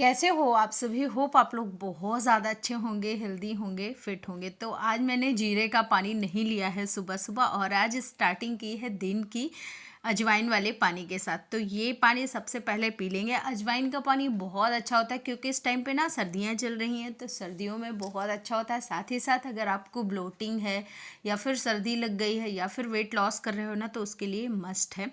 कैसे हो आप सभी। होप आप लोग बहुत ज़्यादा अच्छे होंगे, हेल्दी होंगे, फिट होंगे। तो आज मैंने जीरे का पानी नहीं लिया है सुबह सुबह, और आज स्टार्टिंग की है दिन की अजवाइन वाले पानी के साथ। तो ये पानी सबसे पहले पी लेंगे। अजवाइन का पानी बहुत अच्छा होता है क्योंकि इस टाइम पे ना सर्दियाँ चल रही हैं, तो सर्दियों में बहुत अच्छा होता है। साथ ही साथ अगर आपको ब्लोटिंग है या फिर सर्दी लग गई है या फिर वेट लॉस कर रहे हो ना, तो उसके लिए मस्ट है।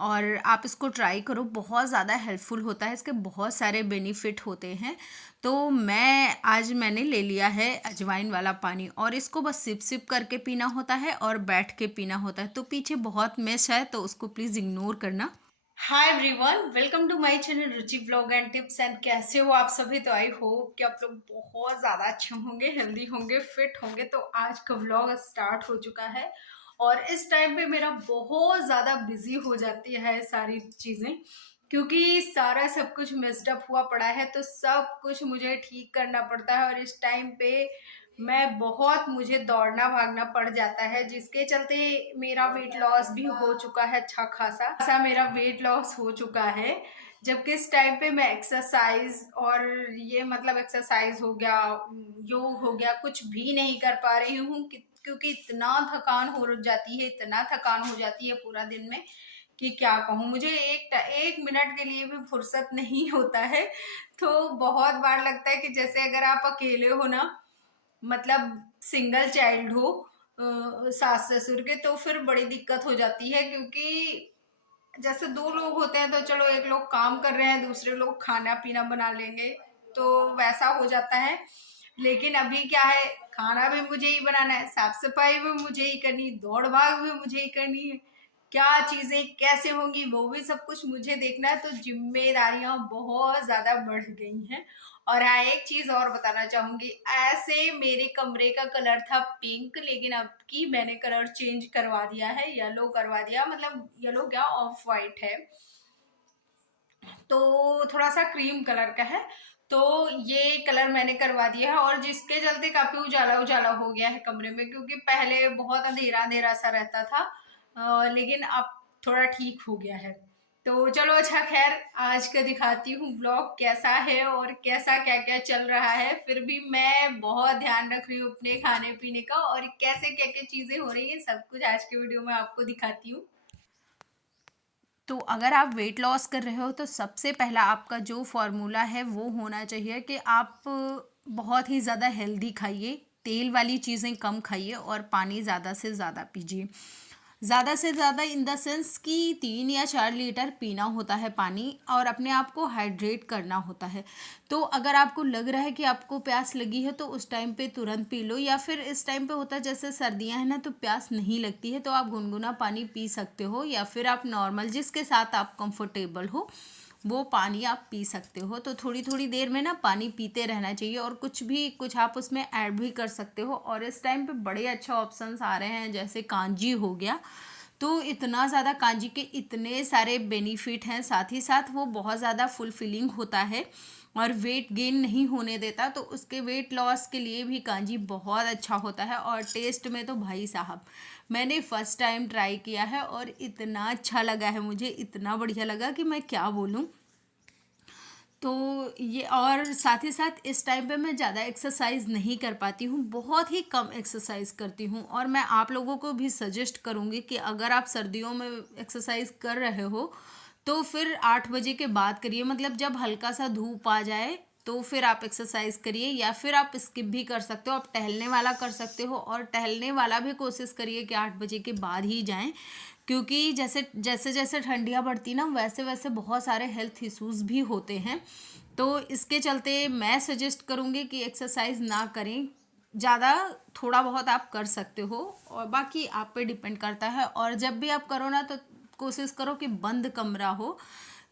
और आप इसको ट्राई करो, बहुत ज़्यादा हेल्पफुल होता है, इसके बहुत सारे बेनिफिट होते हैं। तो मैंने ले लिया है अजवाइन वाला पानी, और इसको बस सिप सिप करके पीना होता है और बैठ के पीना होता है। तो पीछे बहुत मेश है, तो उसको प्लीज़ इग्नोर करना। Hi everyone, welcome to my channel Ruchi vlog and tips. And कैसे हो आप सभी। तो आई होप कि आप लोग बहुत ज़्यादा अच्छे होंगे, हेल्दी होंगे, फिट होंगे। तो आज का व्लॉग स्टार्ट हो चुका है, और इस टाइम पे मेरा बहुत ज़्यादा बिजी हो जाती है सारी चीज़ें, क्योंकि सारा सब कुछ मिक्सड अप हुआ पड़ा है। तो सब कुछ मुझे ठीक करना पड़ता है, और इस टाइम पे मुझे दौड़ना भागना पड़ जाता है, जिसके चलते मेरा वेट लॉस भी हो चुका है। अच्छा खासा ऐसा मेरा वेट लॉस हो चुका है। जबकि इस टाइम पे मैं एक्सरसाइज और ये मतलब एक्सरसाइज हो गया, योग हो गया, कुछ भी नहीं कर पा रही हूँ, क्योंकि इतना थकान हो जाती है, इतना थकान हो जाती है पूरा दिन में कि क्या कहूँ। मुझे एक मिनट के लिए भी फुर्सत नहीं होता है। तो बहुत बार लगता है कि जैसे अगर आप अकेले हो ना, मतलब सिंगल चाइल्ड हो सास ससुर के, तो फिर बड़ी दिक्कत हो जाती है। क्योंकि जैसे दो लोग होते हैं तो चलो, एक लोग काम कर रहे हैं, दूसरे लोग खाना पीना बना लेंगे, तो वैसा हो जाता है। लेकिन अभी क्या है, खाना भी मुझे ही बनाना है, साफ सफाई भी मुझे ही करनी, दौड़ भाग भी मुझे ही करनी है, क्या चीजें कैसे होंगी वो भी सब कुछ मुझे देखना है। तो जिम्मेदारियां बहुत ज्यादा बढ़ गई हैं। और हाँ, एक चीज और बताना चाहूंगी। ऐसे मेरे कमरे का कलर था पिंक, लेकिन अब की मैंने कलर चेंज करवा दिया है, येलो करवा दिया। मतलब येलो क्या, ऑफ वाइट है, तो थोड़ा सा क्रीम कलर का है। तो ये कलर मैंने करवा दिया है, और जिसके चलते काफी उजाला उजाला हो गया है कमरे में, क्योंकि पहले बहुत अंधेरा अंधेरा सा रहता था। लेकिन अब थोड़ा ठीक हो गया है। तो चलो, अच्छा खैर, आज का दिखाती हूँ ब्लॉग कैसा है और कैसा क्या क्या चल रहा है। फिर भी मैं बहुत ध्यान रख रही हूँ अपने खाने पीने का, और कैसे क्या क्या चीजें हो रही है, सब कुछ आज के वीडियो में आपको दिखाती हूँ। तो अगर आप वेट लॉस कर रहे हो, तो सबसे पहला आपका जो फॉर्मूला है वो होना चाहिए कि आप बहुत ही ज़्यादा हेल्दी खाइए, तेल वाली चीज़ें कम खाइए, और पानी ज़्यादा से ज़्यादा पीजिए। ज़्यादा से ज़्यादा इन द सेंस कि 3 या 4 लीटर पीना होता है पानी, और अपने आप को हाइड्रेट करना होता है। तो अगर आपको लग रहा है कि आपको प्यास लगी है, तो उस टाइम पे तुरंत पी लो। या फिर इस टाइम पे होता है जैसे सर्दियां हैं ना, तो प्यास नहीं लगती है, तो आप गुनगुना पानी पी सकते हो, या फिर आप नॉर्मल जिसके साथ आप कंफर्टेबल हो वो पानी आप पी सकते हो। तो थोड़ी थोड़ी देर में ना पानी पीते रहना चाहिए, और कुछ आप उसमें ऐड भी कर सकते हो। और इस टाइम पे बड़े अच्छे ऑप्शंस आ रहे हैं, जैसे कांजी हो गया। तो इतना ज़्यादा कांजी के इतने सारे बेनिफिट हैं, साथ ही साथ वो बहुत ज़्यादा फुलफिलिंग होता है और वेट गेन नहीं होने देता। तो उसके वेट लॉस के लिए भी कांजी बहुत अच्छा होता है। और टेस्ट में तो भाई साहब, मैंने फर्स्ट टाइम ट्राई किया है और इतना अच्छा लगा है मुझे, इतना बढ़िया लगा कि मैं क्या बोलूँ। तो ये, और साथ ही साथ इस टाइम पे मैं ज़्यादा एक्सरसाइज नहीं कर पाती हूँ, बहुत ही कम एक्सरसाइज करती हूँ। और मैं आप लोगों को भी सजेस्ट करूँगी कि अगर आप सर्दियों में एक्सरसाइज कर रहे हो, तो फिर 8 बजे के बाद करिए। मतलब जब हल्का सा धूप आ जाए, तो फिर आप एक्सरसाइज करिए। या फिर आप स्किप भी कर सकते हो, आप टहलने वाला कर सकते हो, और टहलने वाला भी कोशिश करिए कि 8 बजे के बाद ही जाएं। क्योंकि जैसे जैसे जैसे ठंडियाँ बढ़ती ना, वैसे वैसे बहुत सारे हेल्थ इश्यूज भी होते हैं। तो इसके चलते मैं सजेस्ट करूँगी कि एक्सरसाइज ना करें ज़्यादा, थोड़ा बहुत आप कर सकते हो, और बाकी आप पे डिपेंड करता है। और जब भी आप करो ना, तो कोशिश करो कि बंद कमरा हो।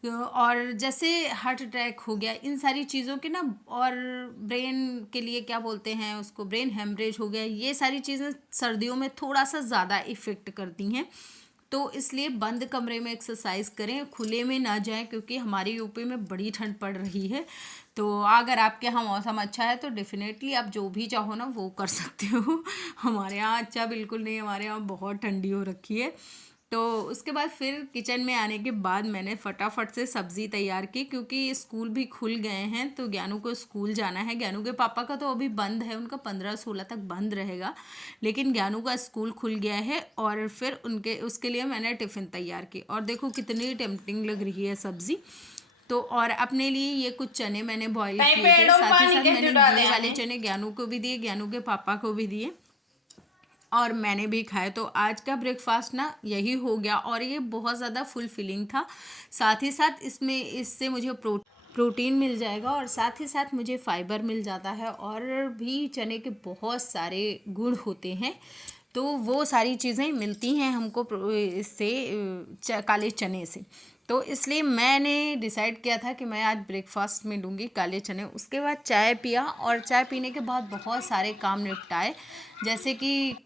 और जैसे हार्ट अटैक हो गया, इन सारी चीज़ों के ना, और ब्रेन के लिए क्या बोलते हैं उसको, ब्रेन हेमरेज हो गया, ये सारी चीज़ें सर्दियों में थोड़ा सा ज़्यादा इफ़ेक्ट करती हैं। तो इसलिए बंद कमरे में एक्सरसाइज करें, खुले में ना जाएं, क्योंकि हमारे यूपी में बड़ी ठंड पड़ रही है। तो अगर आपके यहाँ मौसम अच्छा है, तो डेफिनेटली आप जो भी चाहो ना वो कर सकते हो। हमारे यहाँ अच्छा बिल्कुल नहीं, हमारे यहाँ बहुत ठंडी हो रखी है। तो उसके बाद फिर किचन में आने के बाद मैंने फटाफट से सब्ज़ी तैयार की, क्योंकि स्कूल भी खुल गए हैं तो ज्ञानू को स्कूल जाना है। ज्ञानू के पापा का तो अभी बंद है, उनका 15-16 तक बंद रहेगा, लेकिन ज्ञानू का स्कूल खुल गया है। और फिर उसके लिए मैंने टिफ़िन तैयार की। और देखो कितनी टेम्पटिंग लग रही है सब्ज़ी। तो और अपने लिए ये कुछ चने मैंने बॉईल किए थे, साथ ही साथ मैंने ये वाले चने ज्ञानू को भी दिए, ज्ञानू के पापा को भी दिए और मैंने भी खाए। तो आज का ब्रेकफास्ट ना यही हो गया और ये बहुत ज़्यादा फुल फिलिंग था। साथ ही साथ इससे मुझे प्रोटीन मिल जाएगा और साथ ही साथ मुझे फाइबर मिल जाता है, और भी चने के बहुत सारे गुण होते हैं, तो वो सारी चीज़ें मिलती हैं हमको इससे, काले चने से। तो इसलिए मैंने डिसाइड किया था कि मैं आज ब्रेकफास्ट में लूँगी काले चने। उसके बाद चाय पिया और चाय पीने के बाद बहुत सारे काम निपटाए, जैसे कि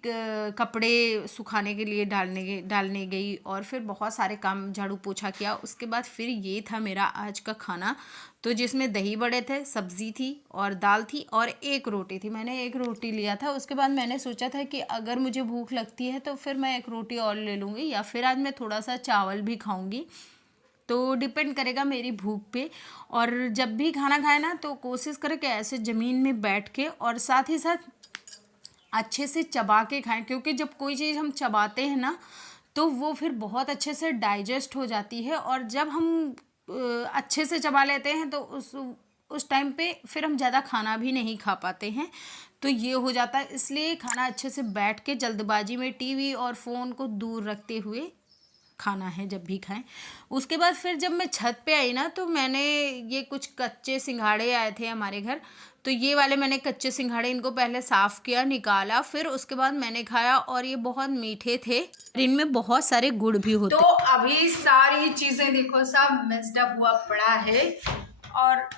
कपड़े सुखाने के लिए डालने गई और फिर बहुत सारे काम झाड़ू पोछा किया। उसके बाद फिर ये था मेरा आज का खाना, तो जिसमें दही बड़े थे, सब्ज़ी थी और दाल थी और एक रोटी थी। मैंने एक रोटी लिया था। उसके बाद मैंने सोचा था कि अगर मुझे भूख लगती है तो फिर मैं एक रोटी और ले लूँगी, या फिर आज मैं थोड़ा सा चावल भी खाऊँगी, तो डिपेंड करेगा मेरी भूख पे। और जब भी खाना खाए ना तो कोशिश करें कि ऐसे ज़मीन में बैठ के और साथ ही साथ अच्छे से चबा के खाएं, क्योंकि जब कोई चीज़ हम चबाते हैं ना तो वो फिर बहुत अच्छे से डाइजेस्ट हो जाती है, और जब हम अच्छे से चबा लेते हैं तो उस टाइम पे फिर हम ज़्यादा खाना भी नहीं खा पाते हैं, तो ये हो जाता है। इसलिए खाना अच्छे से बैठ के जल्दबाजी में टीवी और फ़ोन को दूर रखते हुए खाना है जब भी खाएं। उसके बाद फिर जब मैं छत पे आई ना तो मैंने ये कुछ कच्चे सिंघाड़े आए थे हमारे घर, तो ये वाले मैंने कच्चे सिंघाड़े इनको पहले साफ़ किया, निकाला, फिर उसके बाद मैंने खाया और ये बहुत मीठे थे, इनमें बहुत सारे गुड़ भी होते। तो अभी सारी चीज़ें देखो सब मिक्स्ड अप हुआ पड़ा है और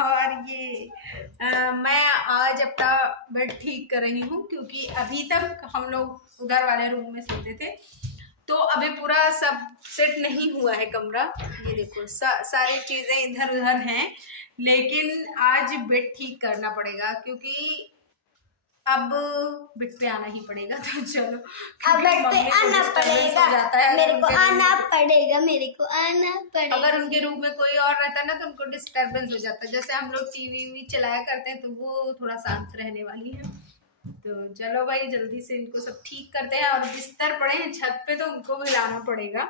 और ये मैं आज अपना बेड ठीक कर रही हूँ, क्योंकि अभी तक हम लोग उधर वाले रूम में सोते थे, तो अभी पूरा सब सेट नहीं हुआ है कमरा। ये देखो सारी चीज़ें इधर उधर हैं, लेकिन आज बेड ठीक करना पड़ेगा, क्योंकि अब बेड पे आना ही पड़ेगा। तो चलो, अब बेड पे आना पड़ेगा, मेरे को आना पड़ेगा। अगर उनके रूम में कोई और रहता है ना तो उनको डिस्टरबेंस हो जाता है। जैसे हम लोग टीवी चलाया करते हैं तो वो थोड़ा शांत रहने वाली है। तो चलो भाई जल्दी से इनको सब ठीक करते हैं, और बिस्तर पड़े हैं छत पे तो उनको भी लाना पड़ेगा।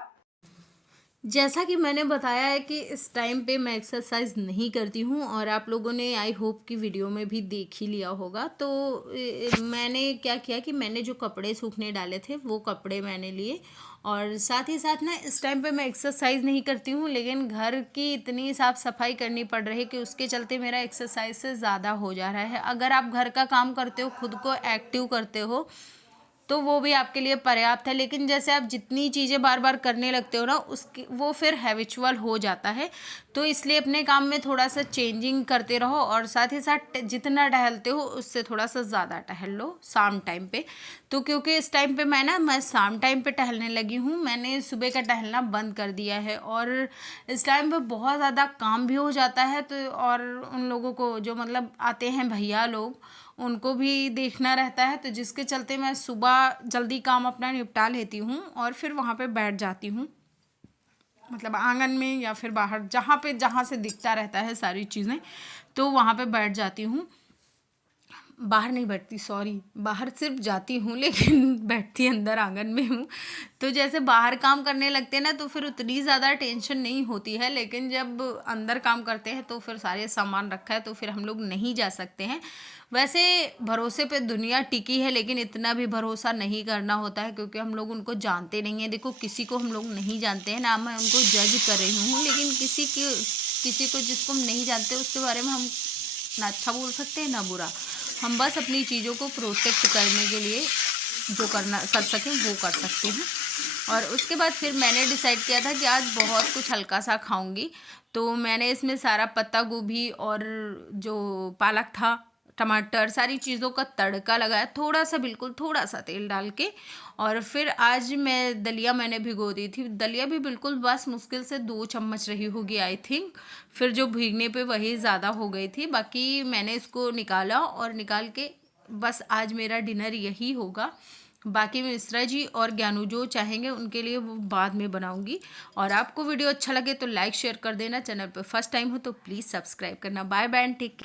जैसा कि मैंने बताया है कि इस टाइम पे मैं एक्सरसाइज नहीं करती हूँ, और आप लोगों ने आई होप कि वीडियो में भी देख ही लिया होगा। तो मैंने क्या किया कि मैंने जो कपड़े सूखने डाले थे वो कपड़े मैंने लिए, और साथ ही साथ ना इस टाइम पे मैं एक्सरसाइज नहीं करती हूँ, लेकिन घर की इतनी साफ़ सफाई करनी पड़ रही है कि उसके चलते मेरा एक्सरसाइज से ज़्यादा हो जा रहा है। अगर आप घर का काम करते हो, खुद को एक्टिव करते हो, तो वो भी आपके लिए पर्याप्त है, लेकिन जैसे आप जितनी चीज़ें बार बार करने लगते हो ना उसकी वो फिर हैबिचुअल हो जाता है। तो इसलिए अपने काम में थोड़ा सा चेंजिंग करते रहो, और साथ ही साथ जितना टहलते हो उससे थोड़ा सा ज़्यादा टहल लो शाम टाइम पे। तो क्योंकि इस टाइम पे मैं शाम टाइम पे टहलने लगी हूँ, मैंने सुबह का टहलना बंद कर दिया है, और इस टाइम पे बहुत ज़्यादा काम भी हो जाता है। तो और उन लोगों को जो मतलब आते हैं भैया लोग, उनको भी देखना रहता है, तो जिसके चलते मैं सुबह जल्दी काम अपना निपटा लेती हूँ और फिर वहाँ पे बैठ जाती हूँ, मतलब आंगन में या फिर बाहर जहाँ से दिखता रहता है सारी चीज़ें, तो वहाँ पे बैठ जाती हूँ। बाहर नहीं बैठती, सॉरी, बाहर सिर्फ जाती हूँ लेकिन बैठती अंदर आंगन में हूँ। तो जैसे बाहर काम करने लगते हैं ना तो फिर उतनी ज़्यादा टेंशन नहीं होती है, लेकिन जब अंदर काम करते हैं तो फिर सारे सामान रखा है तो फिर हम लोग नहीं जा सकते हैं। वैसे भरोसे पे दुनिया टिकी है, लेकिन इतना भी भरोसा नहीं करना होता है, क्योंकि हम लोग उनको जानते नहीं हैं। देखो किसी को हम लोग नहीं जानते हैं ना, मैं उनको जज कर रही हूँ, लेकिन किसी को जिसको हम नहीं जानते उसके बारे में हम ना अच्छा बोल सकते हैं ना बुरा। हम बस अपनी चीज़ों को प्रोटेक्ट करने के लिए जो कर सकें वो कर सकते हैं। और उसके बाद फिर मैंने डिसाइड किया था कि आज बहुत कुछ हल्का सा खाऊंगी, तो मैंने इसमें सारा पत्ता गोभी और जो पालक था, टमाटर, सारी चीज़ों का तड़का लगाया, थोड़ा सा, बिल्कुल थोड़ा सा तेल डाल के। और फिर आज दलिया मैंने भिगो दी थी, दलिया भी बिल्कुल बस मुश्किल से 2 चम्मच रही होगी आई थिंक, फिर जो भीगने पे वही ज़्यादा हो गई थी। बाकी मैंने इसको निकाला और निकाल के बस आज मेरा डिनर यही होगा। बाकी मिश्रा जी और ज्ञानू जो चाहेंगे उनके लिए वो बाद में बनाऊंगी। और आपको वीडियो अच्छा लगे तो लाइक शेयर कर देना। चैनल पर फर्स्ट टाइम हो तो प्लीज़ सब्सक्राइब करना। Bye bye and take care.